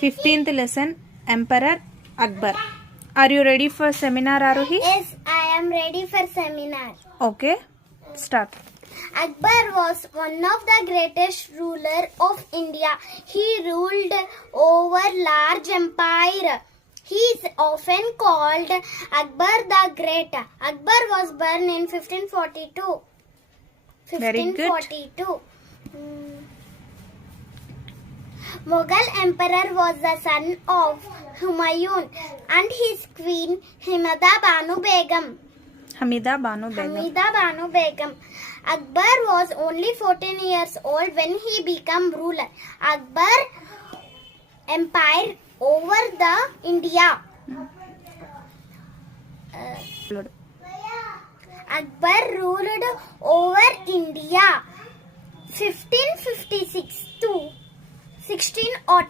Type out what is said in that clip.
15th lesson, Emperor Akbar. Are you ready for seminar, Arohi? Yes, I am ready for seminar. Okay, start. Akbar was one of the greatest ruler of India. He ruled over large empire. He is often called Akbar the Great. Akbar was born in 1542. Very good. 1542. Mughal emperor was the son of Humayun and his queen Hamida Banu Begum. Hamida Banu Begum. Hamida Banu Begum. Akbar was only 14 years old when he became ruler. Akbar empire over the India. Akbar ruled over India 1556 to 1604.